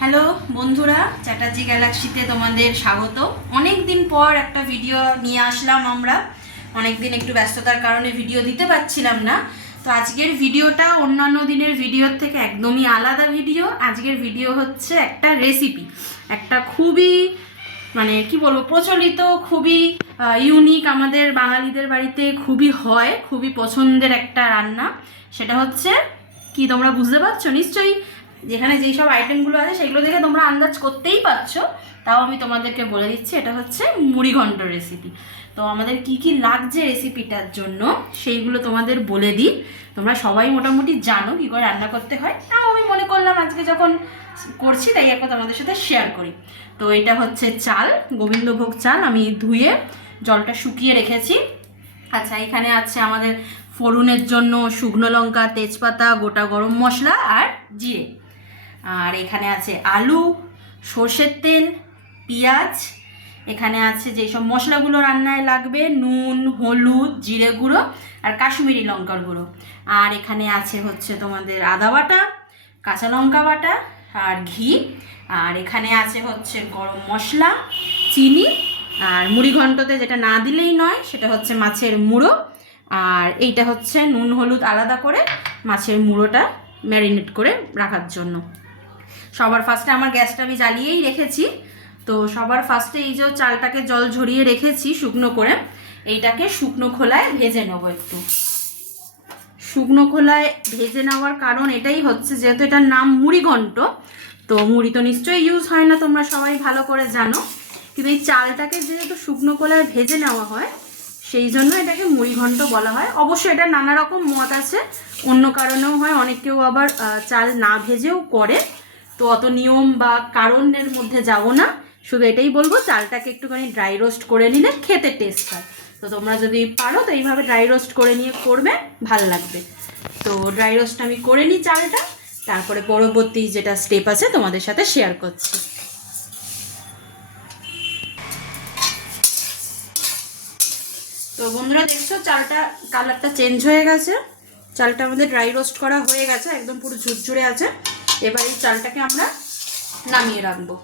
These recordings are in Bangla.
হ্যালো বন্ধুরা, চ্যাটার্জি গ্যালাক্সিতে তোমাদের স্বাগত। অনেক দিন পর একটা ভিডিও নিয়ে আসলাম আমরা। অনেক দিন একটু ব্যস্ততার কারণে ভিডিও দিতে পারছিলাম না। তো আজকের ভিডিওটা অন্যান্য দিনের ভিডিওর থেকে একদমই আলাদা ভিডিও। আজকের ভিডিও হচ্ছে একটা রেসিপি, একটা খুবই কি বলবো, প্রচলিত, খুবই ইউনিক, আমাদের বাঙালিদের বাড়িতে খুবই হয়, খুবই পছন্দের একটা রান্না। সেটা হচ্ছে কি, তোমরা বুঝতে পারছো নিশ্চয়ই। যেখানে যেই সব আইটেমগুলো আছে সেগুলো দেখে তোমরা আন্দাজ করতেই পারছো, তাও আমি তোমাদেরকে বলে দিচ্ছি, এটা হচ্ছে মুড়িঘণ্ট রেসিপি। তো আমাদের কি কি লাগছে রেসিপিটার জন্য সেইগুলো তোমাদের বলে দিই। তোমরা সবাই মোটামুটি জানো কী করে রান্না করতে হয়, তাও আমি মনে করলাম আজকে যখন করছি তাই একবার তোমাদের সাথে শেয়ার করি। তো এটা হচ্ছে চাল, গোবিন্দভোগ চাল, আমি ধুয়ে জলটা শুকিয়ে রেখেছি। আচ্ছা, এখানে আছে আমাদের ফোড়নের জন্য শুকনো লঙ্কা, তেজপাতা, গোটা গরম মশলা আর জিরে। আর এখানে আছে আলু, সর্ষের তেল, পেঁয়াজ। এখানে আছে যেসব মশলাগুলো রান্নায় লাগবে, নুন, হলুদ, জিরে গুঁড়ো আর কাশ্মীরি লঙ্কার গুঁড়ো। আর এখানে আছে হচ্ছে তোমাদের আদা বাটা, কাঁচা লঙ্কা বাটা আর ঘি। আর এখানে আছে হচ্ছে গরম মশলা, চিনি, আর মুড়িঘণ্টতে যেটা না দিলেই নয় সেটা হচ্ছে মাছের মুড়ো। আর এইটা হচ্ছে নুন হলুদ আলাদা করে মাছের মুড়োটা ম্যারিনেট করে রাখার জন্য। সবার ফার্স্টে আমার গ্যাসটা আমি জ্বালিয়েই রেখেছি। তো সবার ফার্স্টে এই যে চালটাকে জল ঝরিয়ে রেখেছি শুকনো করে, এইটাকে শুকনো খোলায় ভেজে নেবো একটু। শুকনো খোলায় ভেজে নেওয়ার কারণ এটাই হচ্ছে, যেহেতু এটার নাম মুড়িঘণ্ট, তো মুড়ি তো নিশ্চয়ই ইউজ হয় না, তোমরা সবাই ভালো করে জানো। কিন্তু এই চালটাকে যেহেতু শুকনো খোলায় ভেজে নেওয়া হয়, সেই জন্য এটাকে মুড়িঘণ্ট বলা হয়। অবশ্যই এটা নানা রকম মত আছে, অন্য কারণেও হয়, অনেক কেউ আবার চাল না ভেজেও করে। তো অত নিয়ম বা কারণের মধ্যে যাবো না, শুধু এটাই বলবো চালটাকে একটুখানি ড্রাই রোস্ট করে নিলে খেতে টেস্ট হয়। তো তোমরা যদি পারো তো এইভাবে ড্রাই রোস্ট করে নিয়ে করবে, ভাল লাগবে। তো ড্রাই রোস্ট আমি করে নিই চালটা, তারপরে পরবর্তী যেটা স্টেপ আছে তোমাদের সাথে শেয়ার করছি। তো বন্ধুরা দেখছো চালটা কালারটা চেঞ্জ হয়ে গেছে, চালটা আমাদের ড্রাই রোস্ট করা হয়ে গেছে, একদম পুরো ঝুরঝুরে আছে। এবার এই চালটাকে আমরা নামিয়ে রাখবো।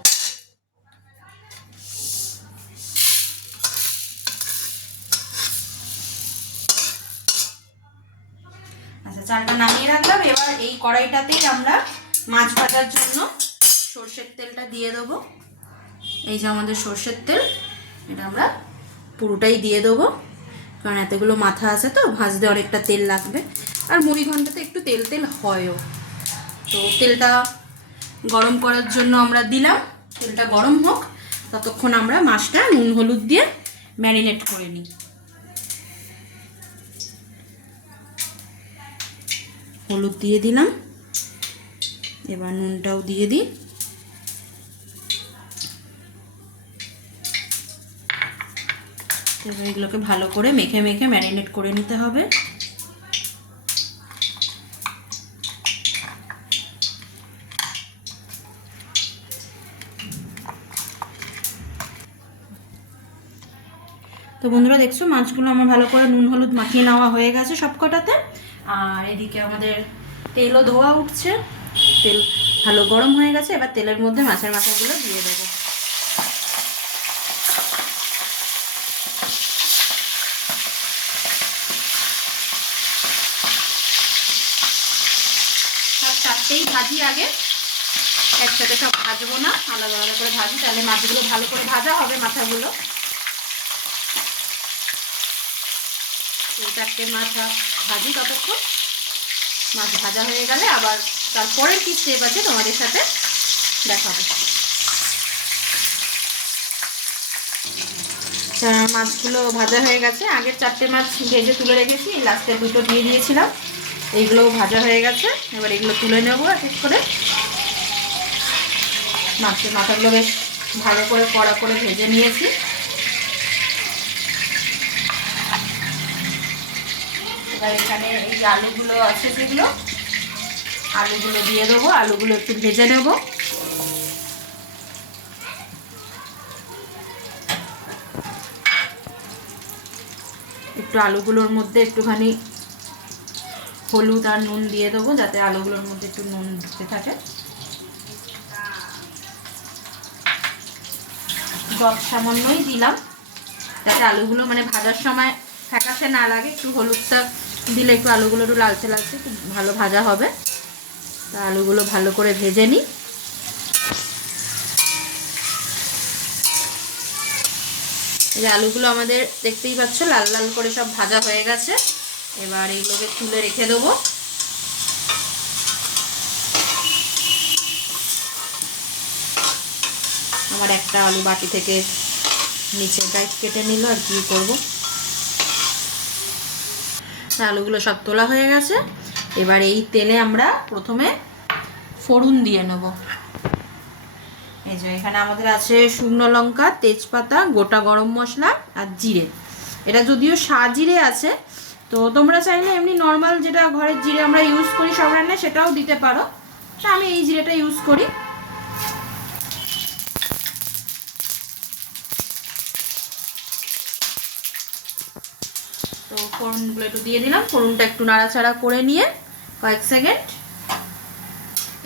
আচ্ছা, চালটা নামিয়ে রাখলাম। এবার এই কড়াইটাতেই আমরা মাছ ভাজার জন্য সর্ষের তেলটা দিয়ে দেবো। এই যে আমাদের সর্ষের তেল, এটা আমরা পুরোটাই দিয়ে দেবো, কারণ এতগুলো মাথা আছে তো ভাজতে অনেকটা তেল লাগবে। আর মুড়িঘণ্টতে একটু তেল তেল হয়ও। তো তেলটা গরম করার জন্য আমরা দিলাম, তেলটা গরম হোক, ততক্ষণ আমরা মাছটা নুন হলুদ দিয়ে ম্যারিনেট করে নিই। হলুদ দিয়ে দিলাম, এবার নুনটাও দিয়ে দিই। এবার এগুলোকে ভালো করে মেখে মেখে ম্যারিনেট করে নিতে হবে। তো বন্ধুরা দেখছো মাছগুলো আমার ভালো করে নুন হলুদ মাখিয়ে নেওয়া হয়ে গেছে সবকটাতে। আর এদিকে আমাদের তেলও ধোয়া উঠছে, তেল ভালো গরম হয়ে গেছে। এবার তেলের মধ্যে মাছের মাথাগুলো দিয়ে দেবো। সব চারটেই ভাজি আগে, একসাথে সব ভাজবো না, আলাদা আলাদা করে ভাজি, তাহলে মাছগুলো ভালো করে ভাজা হবে মাথাগুলো। এই চারটে মাথা ভাজি, ততক্ষণ মাছ ভাজা হয়ে গেলে আবার তারপরে কি স্টেপ আছে তোমাদের সাথে দেখাবো। মাছগুলো ভাজা হয়ে গেছে, আগের চারটে মাছ ভেজে তুলে রেখেছি, লাস্টে দুটো দিয়ে দিয়েছিলাম, এইগুলোও ভাজা হয়ে গেছে। এবার এগুলো তুলে নেবো এক এক করে। মাছের মাথাগুলো বেশ ভালো করে কড়া করে ভেজে নিয়েছি। এবার এখানে এই যে আলুগুলো আছে, সেগুলো আলুগুলো দিয়ে দেবো, আলুগুলো একটু ভেজে নেব। একটু আলুগুলোর মধ্যে একটুখানি হলুদ আর নুন দিয়ে দেবো, যাতে আলুগুলোর মধ্যে একটু নুন ঢুকে থাকে। যত সামান্যই দিলাম, যাতে আলুগুলো মানে ভাজার সময় ফ্যাকাশে না লাগে। একটু হলুদটা দিলে একটু আলুগুলো একটু লালচে লালচে একটু ভালো ভাজা হবে। তা আলুগুলো ভালো করে ভেজে নিই। এই আলুগুলো আমাদের দেখতেই পাচ্ছ লাল লাল করে সব ভাজা হয়ে গেছে। এবার এইগুলোকে তুলে রেখে দেবো। আমার একটা আলু বাটি থেকে নিচেটাই কেটে নিল, আর কি করব। আলুগুলো সব তোলা হয়ে গেছে। এবার এই তেলে আমরা প্রথমে ফোড়ন দিয়ে নেব। এই যে এখানে আমাদের আছে শুকনো লঙ্কা, তেজপাতা, গোটা গরম মশলা আর জিরে। এটা যদিও সাজিরে আছে, তো তোমরা চাইলে এমনি নর্মাল যেটা ঘরের জিরে আমরা ইউজ করি সব রান্নায় সেটাও দিতে পারো। আমি এই জিরেটা ইউজ করি। তো ফোড়নগুলো একটু দিয়ে দিলাম। ফোড়নটা একটু নাড়াচাড়া করে নিয়ে কয়েক সেকেন্ড,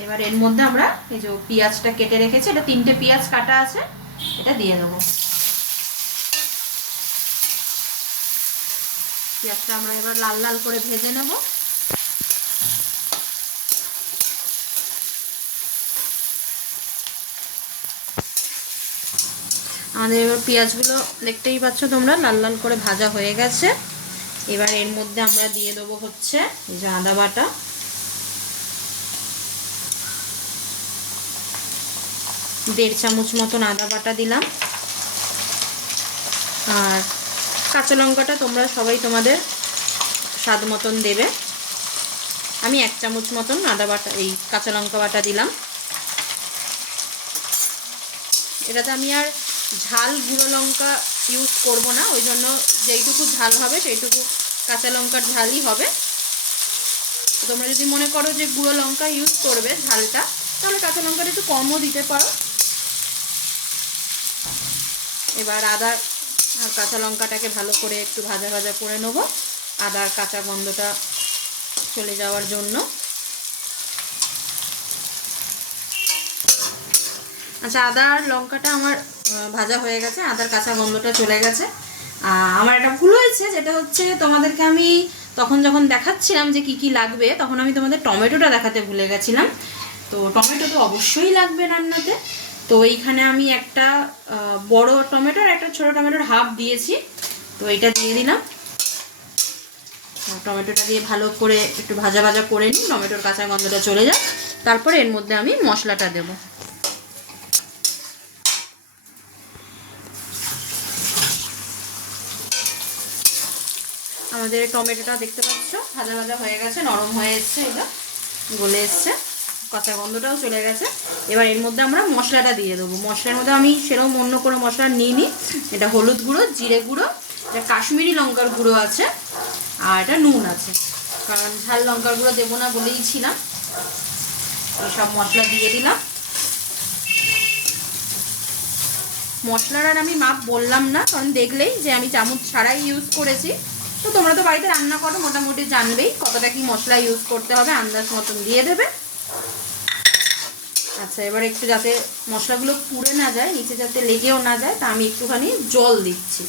এবার এর মধ্যে আমরা এই যে পেঁয়াজটা কেটে রেখেছি, এটা 3টে পেঁয়াজ কাটা আছে, এটা দিয়ে দেবো। পেঁয়াজটা আমরা এবার লাল লাল করে ভেজে নেব। আমাদের এবার পেঁয়াজগুলো দেখতেই পাচ্ছ তোমরা লাল লাল করে ভাজা হয়ে গেছে। এবার এর মধ্যে আমরা দিয়ে দেবো হচ্ছে এই যে আদা বাটা, 1.5 চামচ মতন আদা বাটা দিলাম। আর কাঁচা লঙ্কাটা তোমরা সবাই তোমাদের স্বাদ মতন দেবে। আমি 1 চামচ মতন আদা বাটা এই কাঁচা লঙ্কা বাটা দিলাম। এটাতে আমি আর ঝাল গুঁড়ো লঙ্কা ইউজ করব না, ওই জন্য যেইটুকু ঝাল হবে সেইটুকু কাঁচা লঙ্কার ঝালই হবে। তোমরা যদি মনে করো যে গুঁড়ো লঙ্কা ইউজ করবে ঝালটা, তাহলে কাঁচা লঙ্কাটা একটু কমও দিতে পারো। এবার আদা আর কাঁচা লঙ্কাটাকে ভালো করে একটু ভাজা ভাজা করে নেব, আদার কাঁচা গন্ধটা চলে যাওয়ার জন্য। আচ্ছা, আদা আর লঙ্কাটা আমার ভাজা হয়ে গেছে, আদার কাঁচা গন্ধটা চলে গেছে। আমার একটা ভুল হয়েছে, যেটা হচ্ছে তোমাদেরকে আমি তখন যখন দেখাচ্ছিলাম যে কি কি লাগবে, তখন আমি তোমাদের টমেটোটা দেখাতে ভুলে গেছিলাম। তো টমেটো তো অবশ্যই লাগবে রান্নাতে। তো এইখানে আমি একটা বড় টমেটো আর একটা ছোটো টমেটোর হাফ দিয়েছি, তো এইটা দিয়ে দিলাম। টমেটোটা দিয়ে ভালো করে একটু ভাজা ভাজা করে নিই, টমেটোর কাঁচা গন্ধটা চলে যায়। তারপরে এর মধ্যে আমি মশলাটা দেবো। আমাদের টমেটোটা দেখতে পাচ্ছ ভাজা ভাজা হয়ে গেছে, নরম হয়ে এসছে, এটা গলে এসছে, কাঁচা গন্ধটাও চলে গেছে। এবার এর মধ্যে আমরা মশলাটা দিয়ে দেবো। মশলার মধ্যে আমি সেরকম অন্য কোনো মশলা নিইনি। এটা হলুদ গুঁড়ো, জিরে গুঁড়ো, এটা কাশ্মীরি লঙ্কার গুঁড়ো আছে, আর এটা নুন আছে, কারণ ঝাল লঙ্কার গুঁড়ো দেবো না বলেই ছিলাম। এইসব মশলা দিয়ে দিলাম। মশলার আর আমি মাপ বললাম না, কারণ দেখলেই যে আমি চামচ ছাড়াই ইউজ করেছি। তো তোমরা তো বাড়িতে রান্না করো, মোটামুটি জানবেই কতটা কি মশলা ইউজ করতে হবে, আন্দাজ মতন দিয়ে দেবে। আচ্ছা, এবার একটু যাতে মশলাগুলো পুড়ে না যায়, নিচে যাতে লেগেও না যায়, তা আমি একটুখানি জল দিচ্ছি।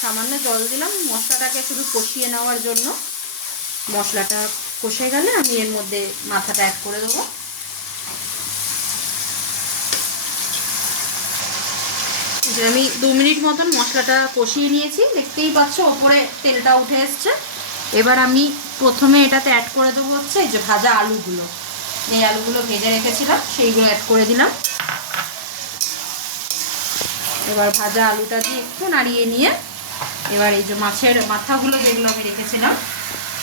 সামান্য জল দিলাম মশলাটাকে শুধু কষিয়ে নেওয়ার জন্য। মশলাটা কষে গেলে আমি এর মধ্যে মাথাটা অ্যাড করে দেবো। আমি 2 মিনিট মতন মশলাটা কষিয়ে নিয়েছি, দেখতেই পাচ্ছ ওপরে তেলটা উঠে এসছে। এবার আমি প্রথমে এটাতে অ্যাড করে দেবো হচ্ছে এই যে ভাজা আলুগুলো, এই আলুগুলো ভেজে রেখেছিলাম সেইগুলো অ্যাড করে দিলাম। এবার ভাজা আলুটা দিয়ে একটু নাড়িয়ে নিয়ে এবার এই যে মাছের মাথাগুলো যেগুলো আমি রেখেছিলাম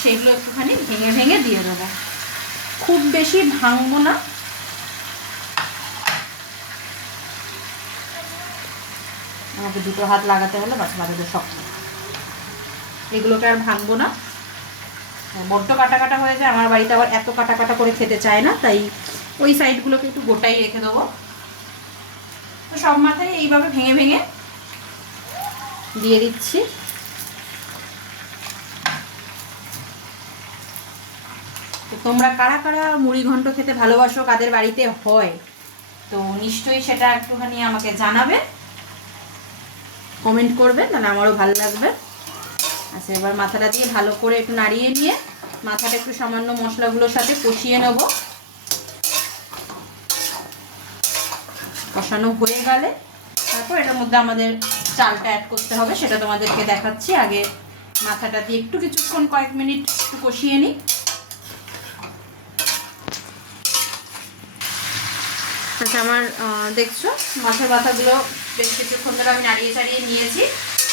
সেইগুলো একটুখানি ভেঙে ভেঙে দিয়ে দেবো। খুব বেশি ভাঙবো না, আমাকে 2টো হাত লাগাতে হলে বাচ্চা বাচ্চাদের শক্ত। এগুলোকে আর ভাঙবো না, বড্ড কাটা কাটা হয়ে যায়। আমার বাড়িতে আবার এত কাটা কাটা করে খেতে চায় না, তাই ওই সাইডগুলোকে একটু গোটাই রেখে দেবো। তো সব মাথায় এইভাবে ভেঙে ভেঙে দিয়ে দিচ্ছি। তো তোমরা কারা কারা মুড়ি ঘন্ট খেতে ভালোবাসো, কাদের বাড়িতে হয়, তো নিশ্চয়ই সেটা একটুখানি আমাকে জানাবে, কমেন্ট করবে, তাহলে আমারও ভালো লাগবে। আচ্ছা, এবার মাথাটা দিয়ে ভালো করে একটু নাড়িয়ে নিয়ে মাথাটা একটু সামান্য মশলাগুলোর সাথে কষিয়ে নেব। কষানো হয়ে গেলে তারপর এটার মধ্যে আমাদের চালটা অ্যাড করতে হবে, সেটা তোমাদেরকে দেখাচ্ছি। আগে মাথাটা দিয়ে একটু কিছুক্ষণ কয়েক মিনিট একটু কষিয়ে নিই। আচ্ছা, আমার দেখছো মাথার ব্যথাগুলো বেশ কিছুক্ষণ ধরে আমি নাড়িয়ে চাড়িয়ে নিয়েছি।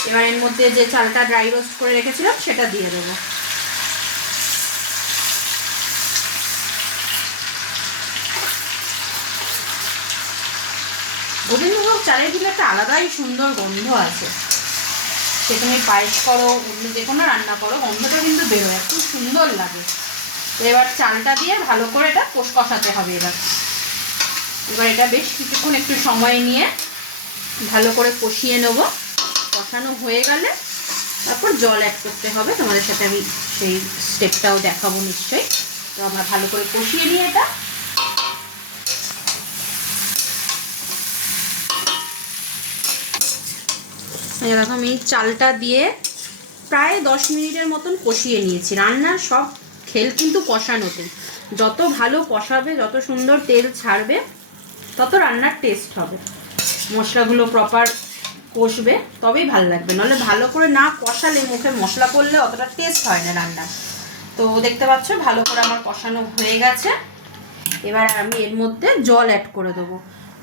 এবার এর মধ্যে যে চালটা ড্রাই রোস্ট করে রেখেছিলাম সেটা দিয়ে দেবো। গোবিন্দভোগ চালের কিন্তু একটা আলাদাই সুন্দর গন্ধ আছে। সে তুমি পায়েস করো, অন্য যে কোনো রান্না করো, গন্ধটা কিন্তু বেরোয়, খুব সুন্দর লাগে। তো এবার চালটা দিয়ে ভালো করে এটা কষাতে হবে। এবার এটা বেশ কিছুক্ষণ একটু সময় নিয়ে ভালো করে কষিয়ে নেব। কষানো হয়ে গেলে তারপর জল অ্যাড করতে হবে, তোমাদের সাথে আমি সেই স্টেপটাও দেখাবো নিশ্চয়ই। তো আমরা ভালো করে কষিয়ে নিয়ে এটা দেখো আমি চালটা দিয়ে প্রায় 10 মিনিটের মতন কষিয়ে নিয়েছি। রান্নার সব খেল কিন্তু কষানোতে, যত ভালো কষাবে, যত সুন্দর তেল ছাড়বে, তত রান্নার টেস্ট হবে। মশলাগুলো প্রপার কষবে তবেই ভালো লাগবে, নাহলে ভালো করে না কষালে মুখে মশলা পড়লে অতটা টেস্ট হয় না রান্না। তো দেখতে পাচ্ছ ভালো করে আমার কষানো হয়ে গেছে। এবার আমি এর মধ্যে জল অ্যাড করে দেবো।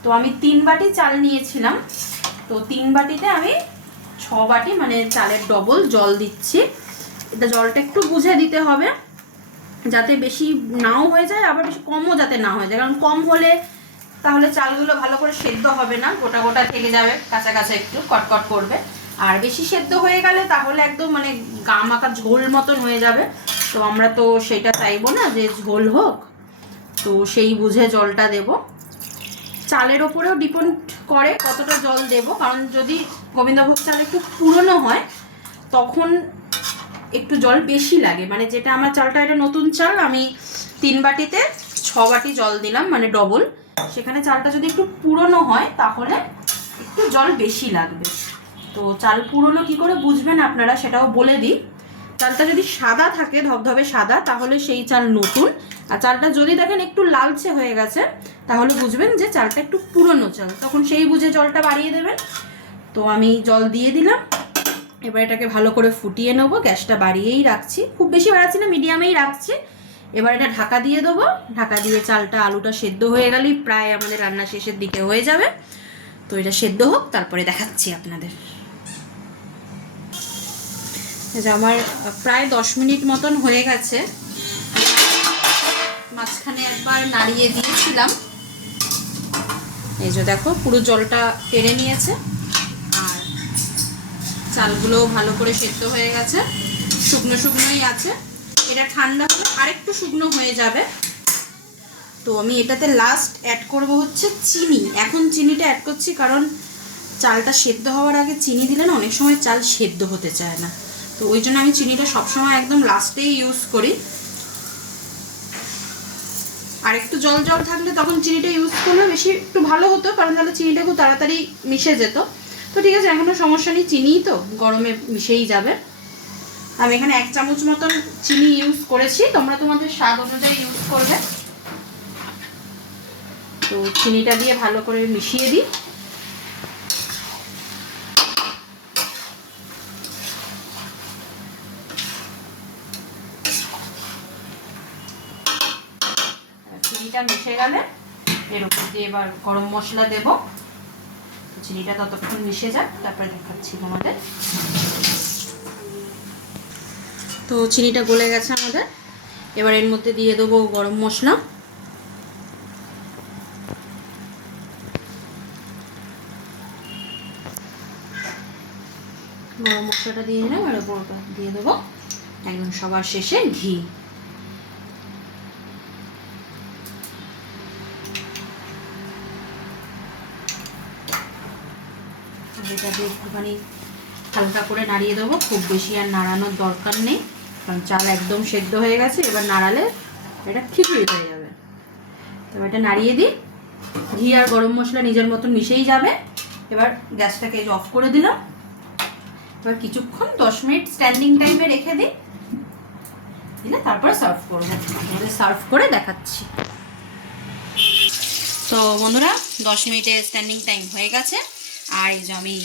তো আমি 3 বাটি চাল নিয়েছিলাম, তো 3 বাটিতে আমি 6 বাটি মানে চালের ডবল জল দিচ্ছি। এটা জলটা একটু বুঝে দিতে হবে, যাতে বেশি নাও হয়ে যায় আবার বেশি কমও যাতে না হয়ে যায়, কারণ কম হলে তাহলে চালগুলো ভালো করে সেদ্ধ হবে না, গোটা গোটা থেকে যাবে, কাঁচা কাঁচা একটু কটকট করবে। আর বেশি সেদ্ধ হয়ে গেলে তাহলে একদম মানে গা মাখা ঝোল মতন হয়ে যাবে। তো আমরা তো সেটা চাইবো না যে ঝোল হোক, তো সেই বুঝে জলটা দেব। চালের ওপরেও ডিপেন্ড করে কতটা জল দেব, কারণ যদি গোবিন্দভোগ চাল একটু পুরনো হয় তখন একটু জল বেশি লাগে। মানে যেটা আমার চালটা, এটা নতুন চাল, আমি 3 বাটিতে 6 বাটি জল দিলাম, মানে ডবল। সেখানে চালটা যদি একটু পুরনো হয় তাহলে একটু জল বেশি লাগবে। তো চাল পুরনো কি করে বুঝবেন আপনারা সেটাও বলে দিই। চালটা যদি সাদা থাকে, ধবধবে সাদা, তাহলে সেই চাল নতুন। আর চালটা যদি দেখেন একটু লালচে হয়ে গেছে তাহলে বুঝবেন যে চালটা একটু পুরনো চাল, তখন সেই বুঝে জলটা বাড়িয়ে দেবেন। তো আমি জল দিয়ে দিলাম। এবার এটাকে ভালো করে ফুটিয়ে নেবো। গ্যাসটা বাড়িয়েই রাখছি, খুব বেশি বাড়াচ্ছি না, মিডিয়ামেই রাখছি। এবার এটা ঢাকা দিয়ে দেবো। ঢাকা দিয়ে চালটা, আলুটা সেদ্ধ হয়ে গেলেই প্রায় আমাদের রান্না শেষের দিকে হয়ে যাবে। তো এটা সেদ্ধ হোক, তারপরে দেখাচ্ছি আপনাদের। আমার প্রায় 10 মিনিট মতন হয়ে গেছে। মাঝখানে একবার নাড়িয়ে দিয়েছিলাম, এই যে দেখো পুরো জলটা টেনে নিয়েছে আর চালগুলো ভালো করে সেদ্ধ হয়ে গেছে, শুকনো শুকনোই আছে। এটা ঠান্ডা হলে আরেকটু শুকনো হয়ে যাবে। তো আমি এটাতে লাস্ট অ্যাড করব হচ্ছে চিনি। এখন চিনিটা অ্যাড করছি কারণ চালটা সেদ্ধ হওয়ার আগে চিনি দিলে না অনেক সময় চাল সেদ্ধ হতে চায় না, তো ওই জন্য আমি চিনিটা সবসময় একদম লাস্টেই ইউজ করি। আর একটু জল জল থাকলে তখন চিনিটা ইউজ করলে বেশি একটু ভালো হতো, কারণ তাহলে চিনিটা খুব তাড়াতাড়ি মিশে যেত। তো ঠিক আছে, এখনও সমস্যা নেই, চিনিই তো গরমে মিশেই যাবে। আমি এখানে 1 চামচ মতন চিনি ইউজ করেছি, তোমরা তোমাদের স্বাদ অনুযায়ী ইউজ করবে। তো চিনিটা দিয়ে ভালো করে মিশিয়ে দিই। চিনিটা মিশে গেলে এর উপর দিয়ে এবার গরম মশলা দেব। চিনিটা ততক্ষণ মিশে যাক, তারপরে দেখাচ্ছি তোমাদের। তো চিনিটা গলে গেছে আমাদের। এবার এর মধ্যে দিয়ে দেবো গরম মশলা। গরম মশলাটা দিয়ে দিলাম, আর ওপর দিয়ে দেবো একদম সবার শেষে ঘি। এটাকে একটুখানি হালকা করে নাড়িয়ে দেবো, খুব বেশি আর নাড়ানোর দরকার নেই, কারণ চাল একদম সেদ্ধ হয়ে গেছে। এবার নাড়ালে এটা খিচুড়ি হয়ে যাবে। তবে এটা নাড়িয়ে দিই, ঘি আর গরম মশলা নিজের মতন মিশেই যাবে। এবার গ্যাসটাকে অফ করে দিলাম। এবার কিছুক্ষণ 10 মিনিট স্ট্যান্ডিং টাইমে রেখে দিই, দিলে তারপরে সার্ভ করবো। তাহলে সার্ভ করে দেখাচ্ছি। তো বন্ধুরা 10 মিনিটে স্ট্যান্ডিং টাইম হয়ে গেছে। আর এই যে আমি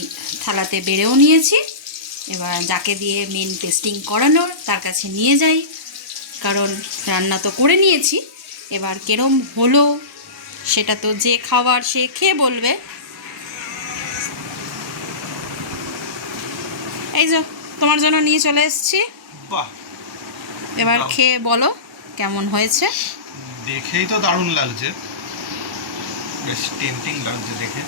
থালাতে বেড়েও নিয়েছি। এবার যাকে দিয়ে মেন টেস্টিং করানোর তার কাছে নিয়ে যাই, কারণ রান্না তো করে নিয়েছি। এবার কেরম হলো সেটা তো যে খাবার সে খেয়ে বলবে। এই যে তোমার জন্য নিয়ে চলে এসেছি। বাহ, এবার খেয়ে বলো কেমন হয়েছে। দেখেই তো দারুণ লাগছে, বেশ টেম্পটিং লাগছে দেখে।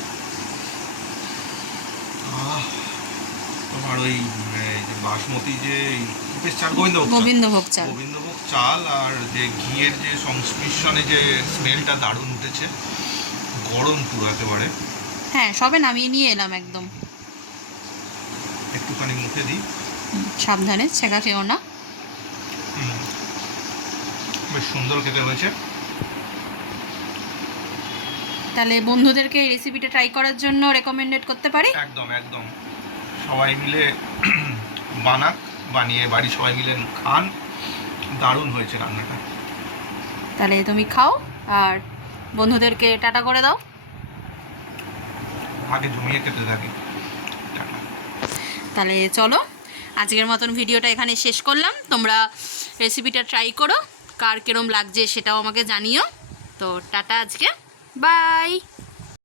তোমার ওই যে বাসমতি যে বেশ চাল, গোবিন্দভোগ চাল আর যে ঘিয়ের যে সংমিশ্রণে যে স্মেলটা দারুণ উঠেছে, গরম পুরো একেবারে। হ্যাঁ, সবে নামিয়ে নিয়ে এলাম একদম। একটুখানি মুখে দিই, সাবধানে, ছেঁকা খেও না। বেশ সুন্দর খেতে হয়েছে। তাহলে বন্ধুদেরকে এই রেসিপিটা ট্রাই করার জন্য রেকমেন্ডেড করতে পারি। একদম একদম, সবাই মিলে বানিয়ে বাড়ি সবাই মিলে খান, দারুণ হয়েছে রান্নাটা। তাহলে তুমি খাও আর বন্ধুদেরকে টাটা করে দাও। আগে জমিয়ে খেতে থাকি। তাহলে চলো, আজকের মতন ভিডিওটা এখানে শেষ করলাম। তোমরা রেসিপিটা ট্রাই করো, কার কিরম লাগছে সেটাও আমাকে জানিও। তো টাটা আজকে, বাই।